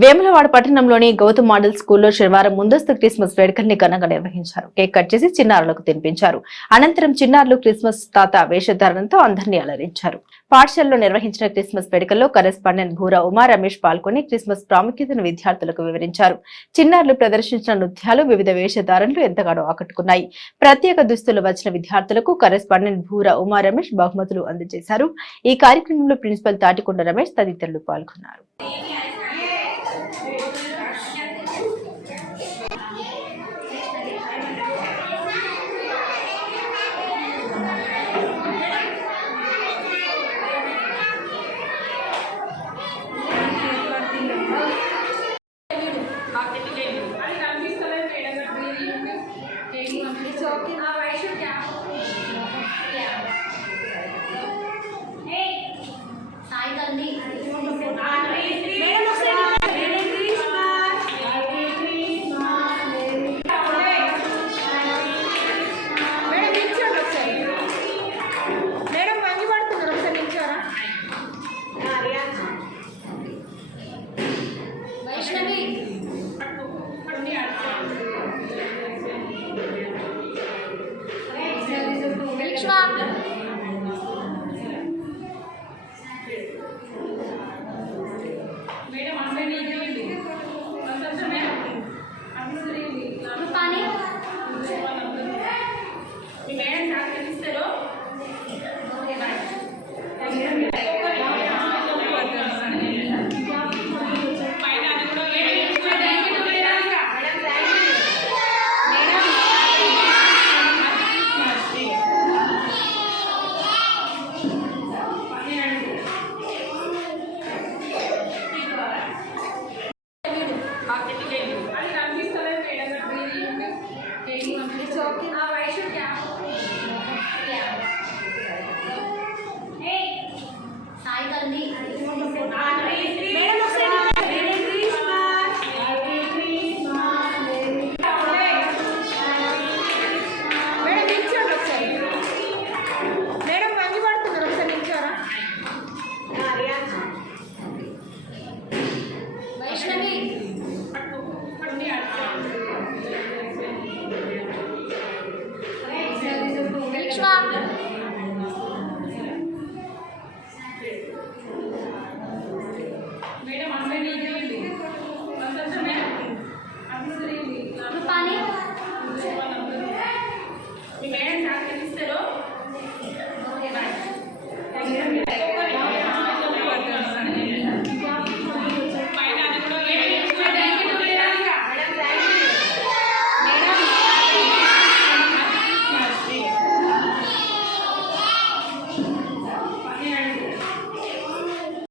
వేములవాడ పట్టణంలోని గౌతమ్ మోడల్ స్కూల్లో శనివారం ముందస్తు క్రిస్మస్ వేడుకల్ని ఘనంగా నిర్వహించారు. కేక్ కట్ చేసి చిన్నారులకు తినిపించారు. అనంతరం చిన్నారులు క్రిస్మస్ తాత వేషధారణతో అందరినీ అలరించారు. పాఠశాలలో నిర్వహించిన క్రిస్మస్ వేడుకల్లో కరెస్పాండెంట్ భూరా ఉమా రమేష్ పాల్గొని క్రిస్మస్ ప్రాముఖ్యతను విద్యార్థులకు వివరించారు. చిన్నారులు ప్రదర్శించిన నృత్యాలు వివిధ వేషధారణలు ఎంతగానో ఆకట్టుకున్నాయి. ప్రత్యేక దుస్తులు వచ్చిన విద్యార్థులకు కరెస్పాండెంట్ భూరా ఉమా రమేష్ బహుమతులు అందజేశారు. ఈ కార్యక్రమంలో ప్రిన్సిపల్ తాటికొండ రమేష్ తదితరులు పాల్గొన్నారు. पानी